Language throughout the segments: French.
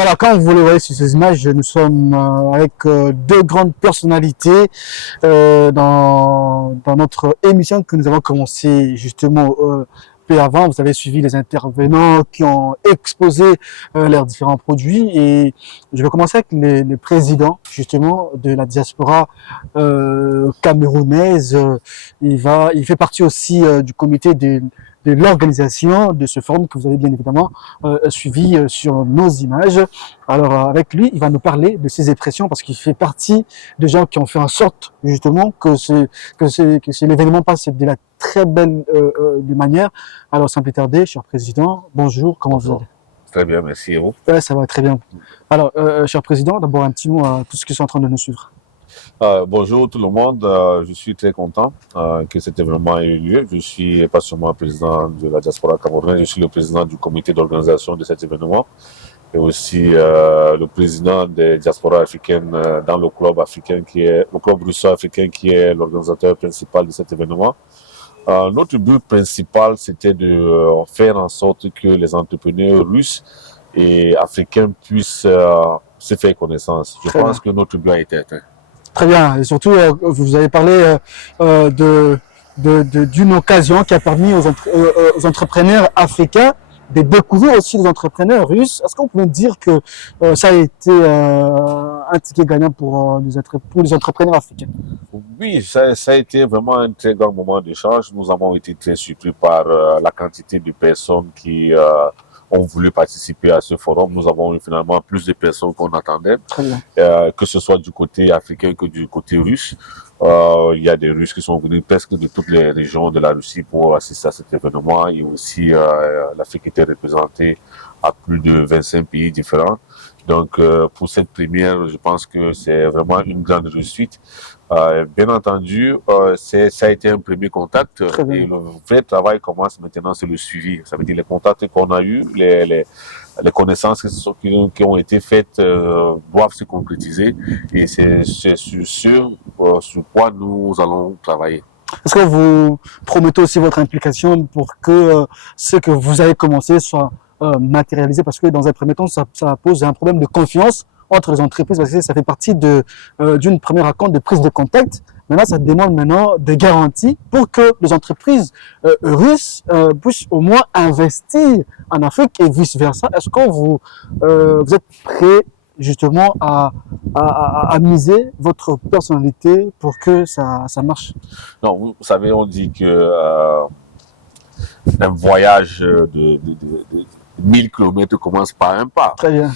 Voilà, comme vous le voyez sur ces images, nous sommes avec deux grandes personnalités dans notre émission que nous avons commencé justement peu avant. Vous avez suivi les intervenants qui ont exposé leurs différents produits et je vais commencer avec le président justement de la diaspora camerounaise. Il fait partie aussi du comité de l'organisation de ce forum que vous avez bien évidemment suivi sur nos images. Alors avec lui, il va nous parler de ses impressions parce qu'il fait partie des gens qui ont fait en sorte justement que l'événement passe de la très belle manière. Alors sans plus tarder, cher président, bonjour, comment vous allez? Très bien, merci. Et vous? Ouais, ça va très bien. Alors, cher président, d'abord un petit mot à tous ceux qui sont en train de nous suivre. Bonjour tout le monde, je suis très content que cet événement ait eu lieu. Je suis pas seulement président de la diaspora camerounaise, je suis le président du comité d'organisation de cet événement et aussi le président des diasporas africaines dans le club africain qui est le club russo-africain qui est l'organisateur principal de cet événement. Notre but principal, c'était de faire en sorte que les entrepreneurs russes et africains puissent se faire connaissance. Je pense que notre but a été atteint. Très bien, et surtout, vous avez parlé d'une occasion qui a permis aux entrepreneurs africains de découvrir aussi les entrepreneurs russes. Est-ce qu'on peut dire que ça a été un ticket gagnant pour les entrepreneurs africains? Oui, ça a été vraiment un très grand moment d'échange. Nous avons été très surpris par la quantité de personnes qui ont voulu participer à ce forum. Nous avons eu finalement plus de personnes qu'on attendait, que ce soit du côté africain que du côté russe. Il y a des Russes qui sont venus presque de toutes les régions de la Russie pour assister à cet événement. Et aussi, l'Afrique était représentée à plus de 25 pays différents. Donc, pour cette première, je pense que c'est vraiment une grande réussite. Bien entendu, ça a été un premier contact et le vrai travail commence maintenant, c'est le suivi. Ça veut dire les contacts qu'on a eus, les connaissances qui ont été faites doivent se concrétiser et c'est sur quoi nous allons travailler. Est-ce que vous promettez aussi votre implication pour que ce que vous avez commencé soit matérialisé? Parce que dans un premier temps, ça pose un problème de confiance entre les entreprises, parce que ça fait partie d'une première rencontre de prise de contact. Maintenant, ça demande maintenant des garanties pour que les entreprises russes puissent au moins investir en Afrique et vice-versa. Est-ce que vous êtes prêt justement à miser votre personnalité pour que ça marche? Non, vous savez, on dit que un voyage de 1000 km commence par un pas. Très bien.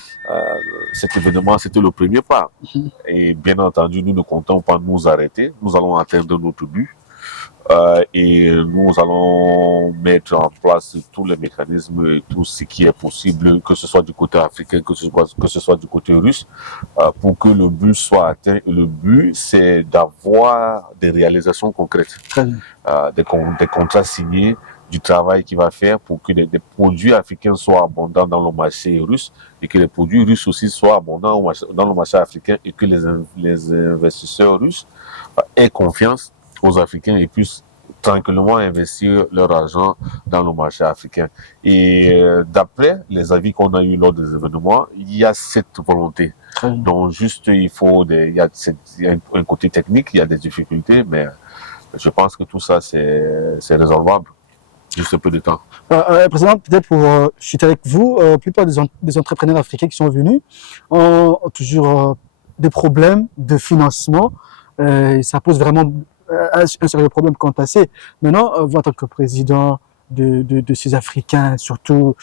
Cet événement, c'était le premier pas. Et bien entendu, nous ne comptons pas nous arrêter. Nous allons atteindre notre but. Et nous allons mettre en place tous les mécanismes et tout ce qui est possible, que ce soit du côté africain, que ce soit du côté russe, pour que le but soit atteint. Et le but, c'est d'avoir des réalisations concrètes, des contrats signés, du travail qu'il va faire pour que des produits africains soient abondants dans le marché russe et que les produits russes aussi soient abondants dans le marché africain et que les investisseurs russes aient confiance aux Africains et puissent tranquillement investir leur argent dans le marché africain. Et d'après les avis qu'on a eu lors des événements, il y a cette volonté. Donc juste, il y a un côté technique, il y a des difficultés, mais je pense que tout ça, c'est résolvable. Juste un peu de temps. Président, peut-être pour chuter avec vous, la plupart des entrepreneurs africains qui sont venus ont toujours des problèmes de financement. Et ça pose vraiment un sérieux problème quant à ça. Maintenant, vous, en tant que président de ces Africains, surtout,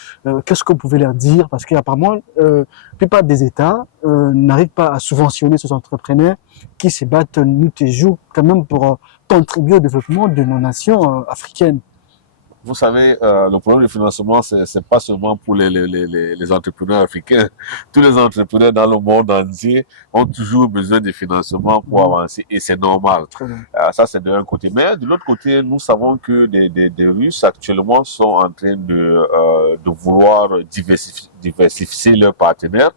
qu'est-ce que vous pouvez leur dire? Parce qu'apparemment, la plupart des États n'arrivent pas à subventionner ces entrepreneurs qui se battent nuit et jour quand même pour contribuer au développement de nos nations africaines. Vous savez, le problème du financement, c'est pas seulement pour les entrepreneurs africains. Tous les entrepreneurs dans le monde entier ont toujours besoin de financement pour avancer et c'est normal. Ça, c'est de l'un côté. Mais de l'autre côté, nous savons que des Russes actuellement sont en train de vouloir diversifier leurs partenaires.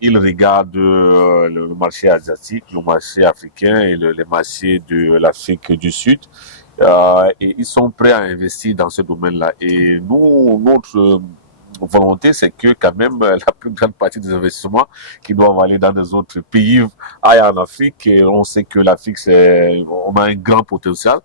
Ils regardent le marché asiatique, le marché africain et les marchés de l'Afrique du Sud. Et ils sont prêts à investir dans ce domaine-là. Et nous, volonté, c'est que quand même la plus grande partie des investissements qui doivent aller dans des autres pays aillent en Afrique. Et on sait que l'Afrique, on a un grand potentiel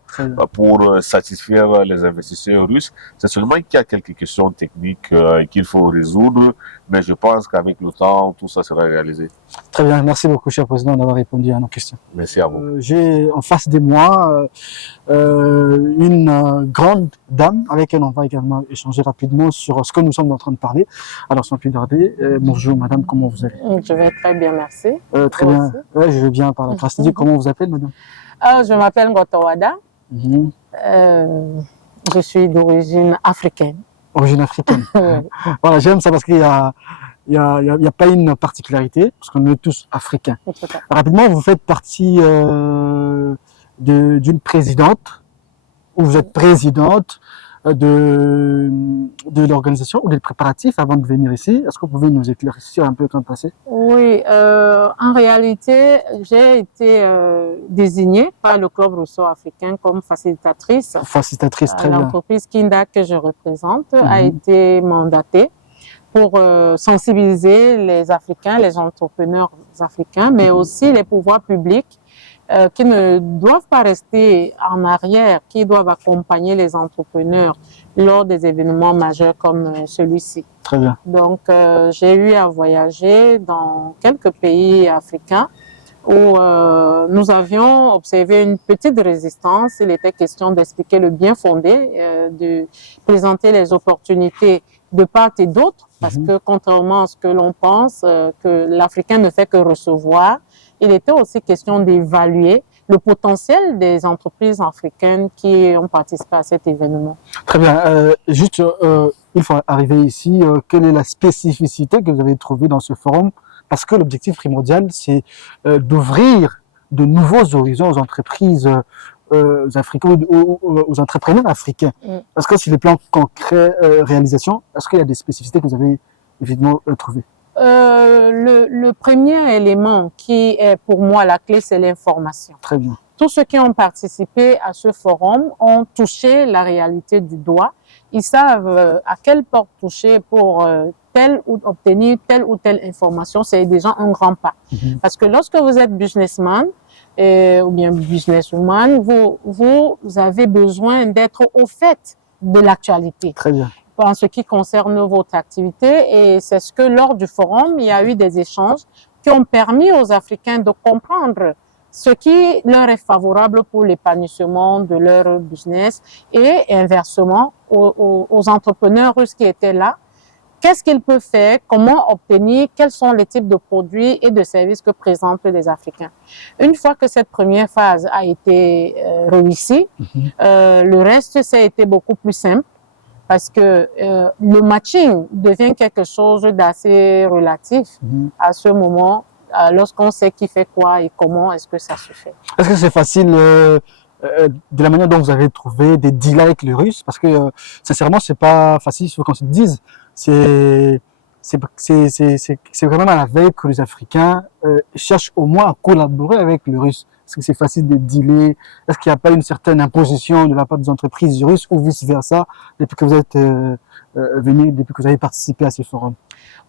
pour satisfaire les investisseurs russes. C'est seulement qu'il y a quelques questions techniques qu'il faut résoudre, mais je pense qu'avec le temps, tout ça sera réalisé. Très bien, merci beaucoup, cher président, d'avoir répondu à nos questions. Merci à vous. J'ai en face de moi une grande dame avec laquelle on va également échanger rapidement sur ce que nous sommes en train de parler. Alors, sans plus tarder, bonjour madame, comment vous allez? Je vais très bien, merci. Très bien, ouais, je vais bien par la grâce de Dieu. Comment vous appelez madame? Je m'appelle Ngotowada. Je suis d'origine africaine. Origine africaine. Voilà, j'aime ça parce qu'il y a pas une particularité, parce qu'on est tous africains. Rapidement, vous faites partie d'une présidente, ou vous êtes présidente de l'organisation ou des préparatifs avant de venir ici. Est-ce que vous pouvez nous éclaircir un peu quand passé? Oui, en réalité, j'ai été désignée par le Club russo-africain comme facilitatrice. Facilitatrice, très bien. L'entreprise Kinda que je représente a été mandatée pour sensibiliser les Africains, les entrepreneurs africains, mais aussi les pouvoirs publics qui ne doivent pas rester en arrière, qui doivent accompagner les entrepreneurs lors des événements majeurs comme celui-ci. Très bien. Donc, j'ai eu à voyager dans quelques pays africains où nous avions observé une petite résistance. Il était question d'expliquer le bien fondé, de présenter les opportunités de part et d'autre, parce que contrairement à ce que l'on pense, que l'Africain ne fait que recevoir, il était aussi question d'évaluer le potentiel des entreprises africaines qui ont participé à cet événement. Très bien. Juste, il faut arriver ici. Quelle est la spécificité que vous avez trouvée dans ce forum? Parce que l'objectif primordial, c'est d'ouvrir de nouveaux horizons aux entreprises africaines, aux entrepreneurs africains. Est-ce que sur les plans concrets, réalisation, est-ce qu'il y a des spécificités que vous avez évidemment trouvées? Le premier élément qui est pour moi la clé, c'est l'information. Très bien. Tous ceux qui ont participé à ce forum ont touché la réalité du doigt. Ils savent à quelle porte toucher pour obtenir telle ou telle information. C'est déjà un grand pas. Parce que lorsque vous êtes businessman ou bien businesswoman, vous avez besoin d'être au fait de l'actualité. Très bien. En ce qui concerne votre activité, et c'est ce que lors du forum, il y a eu des échanges qui ont permis aux Africains de comprendre ce qui leur est favorable pour l'épanouissement de leur business et inversement aux entrepreneurs russes qui étaient là. Qu'est-ce qu'ils peuvent faire? Comment obtenir? Quels sont les types de produits et de services que présentent les Africains? Une fois que cette première phase a été réussie, le reste, ça a été beaucoup plus simple. Parce que le matching devient quelque chose d'assez relatif à ce moment, lorsqu'on sait qui fait quoi et comment est-ce que ça se fait. Est-ce que c'est facile de la manière dont vous avez trouvé des deals avec les Russes? Parce que sincèrement, c'est pas facile, il faut qu'on se dise. C'est vraiment à la veille que les Africains cherchent au moins à collaborer avec les Russes. Est-ce que c'est facile de dealer? Est-ce qu'il n'y a pas une certaine imposition de la part des entreprises russes ou vice-versa depuis que vous êtes venu, depuis que vous avez participé à ce forum?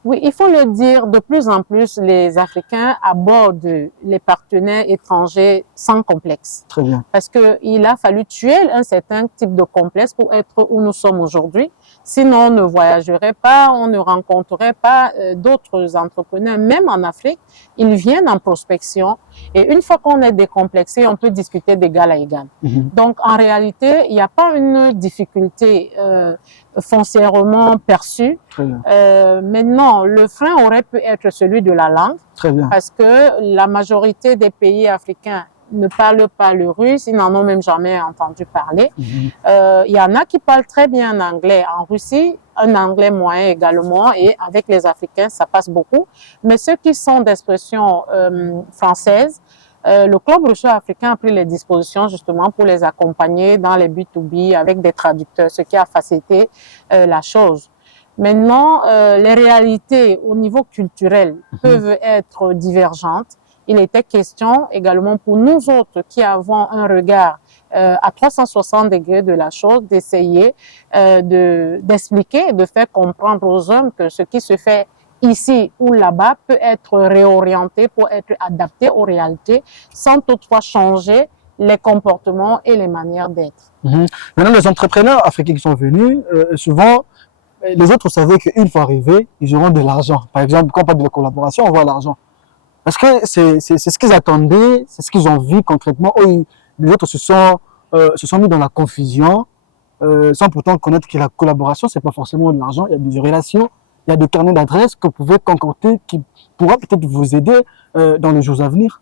Oui, il faut le dire, de plus en plus, les Africains abordent les partenaires étrangers sans complexe. Très bien. Parce qu'il a fallu tuer un certain type de complexe pour être où nous sommes aujourd'hui. Sinon, on ne voyagerait pas, on ne rencontrerait pas d'autres entrepreneurs, même en Afrique. Ils viennent en prospection et une fois qu'on est décomplexé, on peut discuter d'égal à égal. Donc, en réalité, il n'y a pas une difficulté foncièrement perçue. Maintenant, le frein aurait pu être celui de la langue. Très bien. Parce que la majorité des pays africains ne parlent pas le russe, ils n'en ont même jamais entendu parler. Il y en a qui parlent très bien anglais. En Russie, un anglais moyen également, et avec les Africains, ça passe beaucoup. Mais ceux qui sont d'expression française, le Club russo-africain a pris les dispositions justement pour les accompagner dans les B2B avec des traducteurs, ce qui a facilité la chose. Maintenant, les réalités au niveau culturel peuvent être divergentes. Il était question également pour nous autres qui avons un regard à 360 degrés de la chose, d'essayer d'expliquer, de faire comprendre aux hommes que ce qui se fait ici ou là-bas peut être réorienté pour être adapté aux réalités sans toutefois changer les comportements et les manières d'être. Maintenant, les entrepreneurs africains qui sont venus, souvent, les autres savaient qu'une fois arrivés, ils auront de l'argent. Par exemple, quand on parle de la collaboration, on voit l'argent. Parce que c'est ce qu'ils attendaient, c'est ce qu'ils ont vu concrètement. Les autres se sont mis dans la confusion, sans pourtant connaître que la collaboration, c'est pas forcément de l'argent. Il y a des relations, il y a des carnets d'adresses que vous pouvez concocter qui pourra peut-être vous aider dans les jours à venir.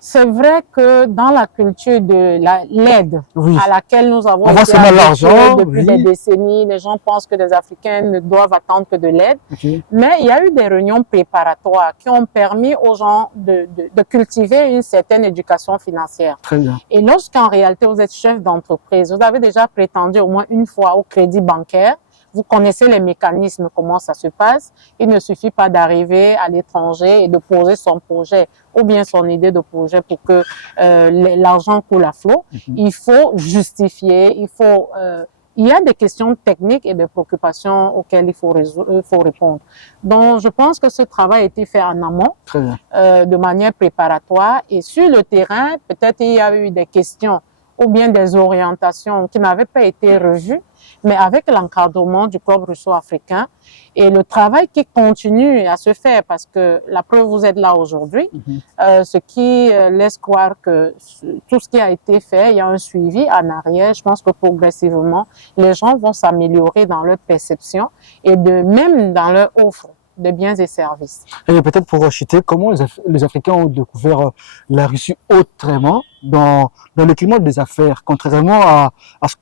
C'est vrai que dans la culture de l'aide à laquelle nous avons été habitués depuis des décennies, les gens pensent que les Africains ne doivent attendre que de l'aide. Mais il y a eu des réunions préparatoires qui ont permis aux gens de cultiver une certaine éducation financière. Très bien. Et lorsqu'en réalité vous êtes chef d'entreprise, vous avez déjà prétendu au moins une fois au crédit bancaire, vous connaissez les mécanismes, comment ça se passe. Il ne suffit pas d'arriver à l'étranger et de poser son projet ou bien son idée de projet pour que l'argent coule à flot. Il faut justifier, il y a des questions techniques et des préoccupations auxquelles il faut répondre. Donc, je pense que ce travail a été fait en amont, de manière préparatoire. Et sur le terrain, peut-être il y a eu des questions ou bien des orientations qui n'avaient pas été revues, mais avec l'encadrement du Club russo-africain et le travail qui continue à se faire, parce que la preuve, vous êtes là aujourd'hui, ce qui laisse croire que tout ce qui a été fait, il y a un suivi en arrière. Je pense que progressivement, les gens vont s'améliorer dans leur perception et même dans leur offre de biens et services. Et peut-être pour rechuter, comment les Africains ont découvert la Russie autrement dans le climat des affaires, contrairement à ce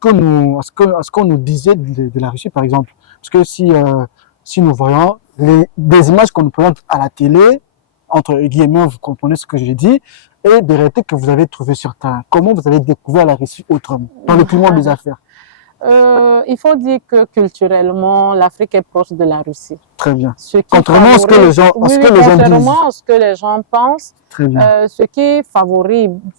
qu'on nous disait de la Russie, par exemple. Parce que si nous voyons des images qu'on nous présente à la télé, entre guillemets, vous comprenez ce que j'ai dit, et des réalités que vous avez trouvées sur terrain. Comment vous avez découvert la Russie autrement, dans le climat des affaires? Il faut dire que culturellement, l'Afrique est proche de la Russie. Très bien. Contrairement à ce que les gens, contrairement à ce que les gens pensent, ce qui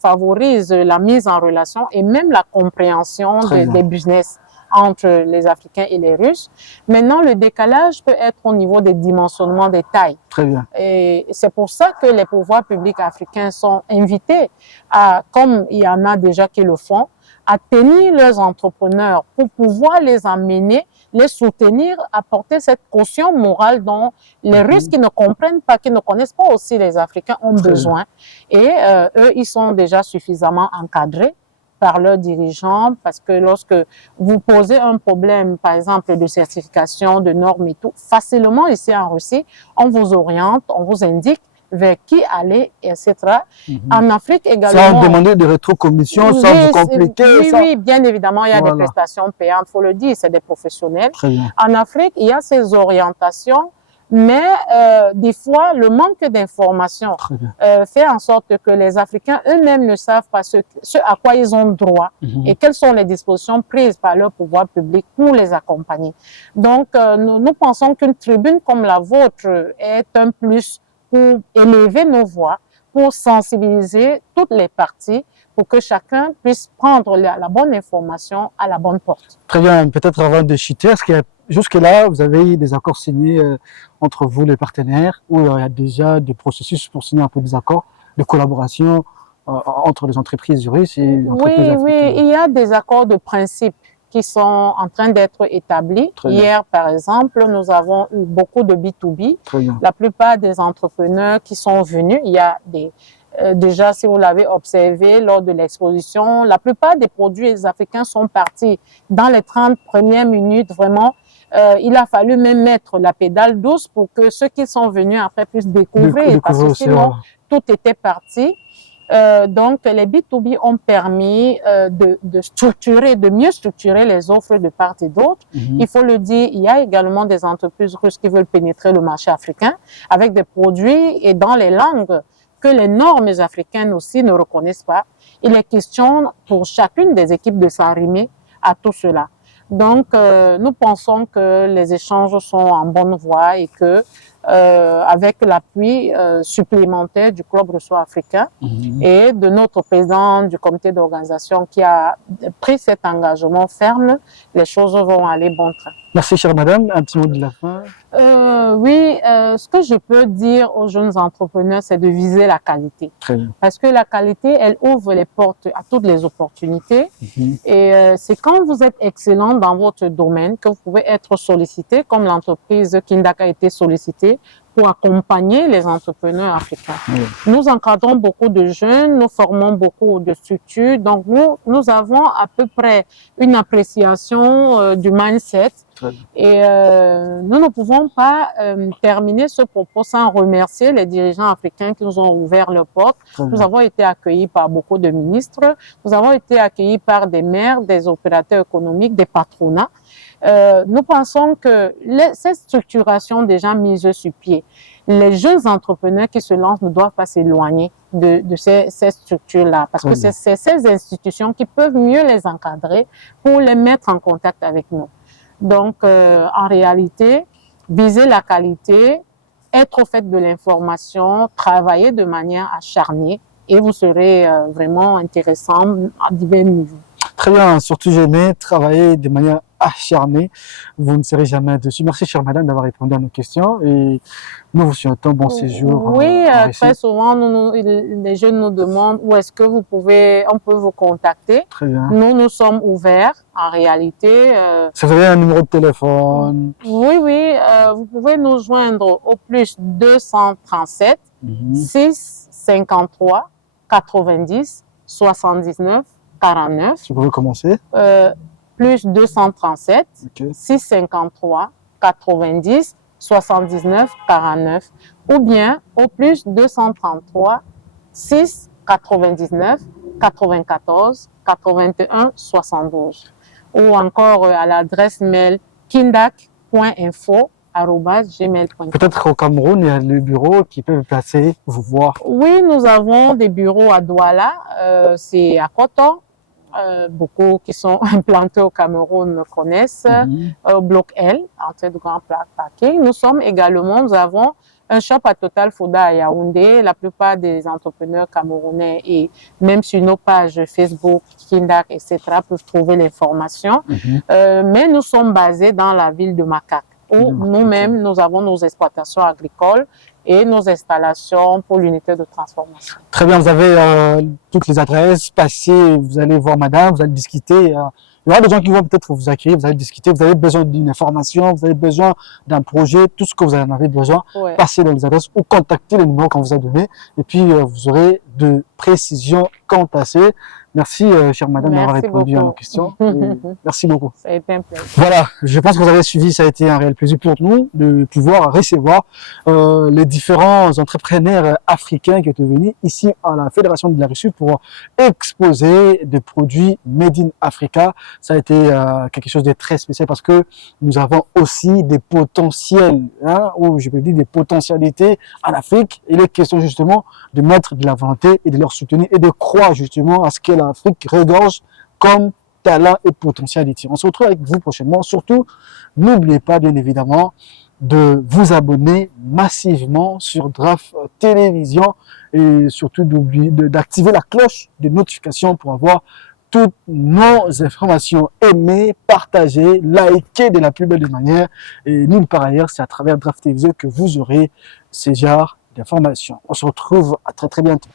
favorise la mise en relation et même la compréhension des business entre les Africains et les Russes. Maintenant, le décalage peut être au niveau des dimensionnements des tailles. Très bien. Et c'est pour ça que les pouvoirs publics africains sont invités à, comme il y en a déjà qui le font, à tenir leurs entrepreneurs pour pouvoir les amener, les soutenir, apporter cette caution morale dont les Russes qui ne comprennent pas, qui ne connaissent pas aussi les Africains ont besoin. Et eux, ils sont déjà suffisamment encadrés par leurs dirigeants, parce que lorsque vous posez un problème, par exemple, de certification, de normes et tout, facilement ici en Russie, on vous oriente, on vous indique vers qui aller, etc. En Afrique également. Sans demander de rétrocommission, sans vous compliquer. Oui, bien évidemment, il y a des prestations payantes, il faut le dire, c'est des professionnels. Très bien. En Afrique, il y a ces orientations, mais des fois, le manque d'informations fait en sorte que les Africains eux-mêmes ne savent pas ce à quoi ils ont droit et quelles sont les dispositions prises par leur pouvoir public pour les accompagner. Donc, nous pensons qu'une tribune comme la vôtre est un plus pour élever nos voix, pour sensibiliser toutes les parties, pour que chacun puisse prendre la bonne information à la bonne porte. Très bien. Peut-être avant de chuter, est-ce qu'il y a jusque-là, vous avez eu des accords signés entre vous, les partenaires, ou il y a déjà des processus pour signer un peu des accords de collaboration entre les entreprises russes et les entreprises africaines? Oui, il y a des accords de principe qui sont en train d'être établis. Hier, par exemple, nous avons eu beaucoup de B2B. La plupart des entrepreneurs qui sont venus, il y a déjà, si vous l'avez observé lors de l'exposition, la plupart des produits africains sont partis dans les 30 premières minutes, vraiment. Il a fallu même mettre la pédale douce pour que ceux qui sont venus après puissent découvrir, parce que sinon, tout était parti. Donc, les B2B ont permis de mieux structurer les offres de part et d'autre. Il faut le dire, il y a également des entreprises russes qui veulent pénétrer le marché africain avec des produits et dans les langues que les normes africaines aussi ne reconnaissent pas. Il est question pour chacune des équipes de s'arrimer à tout cela. Donc, nous pensons que les échanges sont en bonne voie et que avec l'appui supplémentaire du Club Rousseau africain et de notre président du comité d'organisation qui a pris cet engagement ferme, les choses vont aller bon train. Merci, chère madame. Un petit mot de la fin. Oui, ce que je peux dire aux jeunes entrepreneurs, c'est de viser la qualité. Très bien. Parce que la qualité, elle ouvre les portes à toutes les opportunités. Et c'est quand vous êtes excellent dans votre domaine que vous pouvez être sollicité, comme l'entreprise Kindak a été sollicitée, pour accompagner les entrepreneurs africains. Nous encadrons beaucoup de jeunes, nous formons beaucoup de structures, donc nous avons à peu près une appréciation du mindset et nous ne pouvons pas terminer ce propos sans remercier les dirigeants africains qui nous ont ouvert leurs portes. Nous avons été accueillis par beaucoup de ministres, nous avons été accueillis par des maires, des opérateurs économiques, des patronats. Nous pensons que cette structuration déjà mise sur pied, les jeunes entrepreneurs qui se lancent ne doivent pas s'éloigner de ces structures-là, parce que c'est ces institutions qui peuvent mieux les encadrer pour les mettre en contact avec nous. Donc, en réalité, viser la qualité, être au fait de l'information, travailler de manière acharnée, et vous serez vraiment intéressant à divers niveaux. Très bien, surtout j'aimais travailler de manière acharnée, vous ne serez jamais dessus. Merci chère madame d'avoir répondu à nos questions et nous vous souhaitons bon séjour. Oui, très souvent les jeunes nous demandent où est-ce que on peut vous contacter. Très bien. Nous sommes ouverts en réalité. Si vous avez un numéro de téléphone. Oui, vous pouvez nous joindre au plus 237 6 53 90 79 49. Si vous pouvez commencer. Plus 237 653 90 79 49 ou bien au plus 233 6 99 94 81 72 ou encore à l'adresse mail kindak.info@gmail.com. Peut-être qu'au Cameroun, il y a le bureau qui peut passer vous voir. Oui, nous avons des bureaux à Douala, c'est à Koto. Beaucoup qui sont implantés au Cameroun me connaissent, au bloc L, entrée de Grand Parking. Nous avons un shop à Total Foda à Yaoundé. La plupart des entrepreneurs camerounais et même sur nos pages Facebook, Kindak, etc. peuvent trouver l'information. Mais nous sommes basés dans la ville de Makak, où nous-mêmes, nous avons nos exploitations agricoles et nos installations pour l'unité de transformation. Très bien, vous avez toutes les adresses, passez, vous allez voir madame, vous allez discuter. Il y aura des gens qui vont peut-être vous accueillir, vous allez discuter, vous avez besoin d'une information, vous avez besoin d'un projet, tout ce que vous en avez besoin, passez dans les adresses ou contactez le numéro qu'on vous a donné et puis vous aurez de précisions quant à ça. Merci, chère madame, d'avoir répondu à nos questions. Merci beaucoup. Ça a été un plaisir. Voilà, je pense que vous avez suivi, ça a été un réel plaisir pour nous de pouvoir recevoir les différents entrepreneurs africains qui étaient venus ici à la Fédération de la Russie pour exposer des produits Made in Africa. Ça a été quelque chose de très spécial parce que nous avons aussi des potentiels, ou je peux dire des potentialités en Afrique. Il est question justement de mettre de la volonté et de leur soutenir et de croire justement à ce que l'Afrique regorge comme talent et potentialité. On se retrouve avec vous prochainement. Surtout, n'oubliez pas bien évidemment de vous abonner massivement sur Draft Télévision et surtout d'activer la cloche de notification pour avoir toutes nos informations. Aimez, partagez, likez de la plus belle des manières et nulle part ailleurs, c'est à travers Draft Télévision que vous aurez ces genres d'informations. On se retrouve à très bientôt.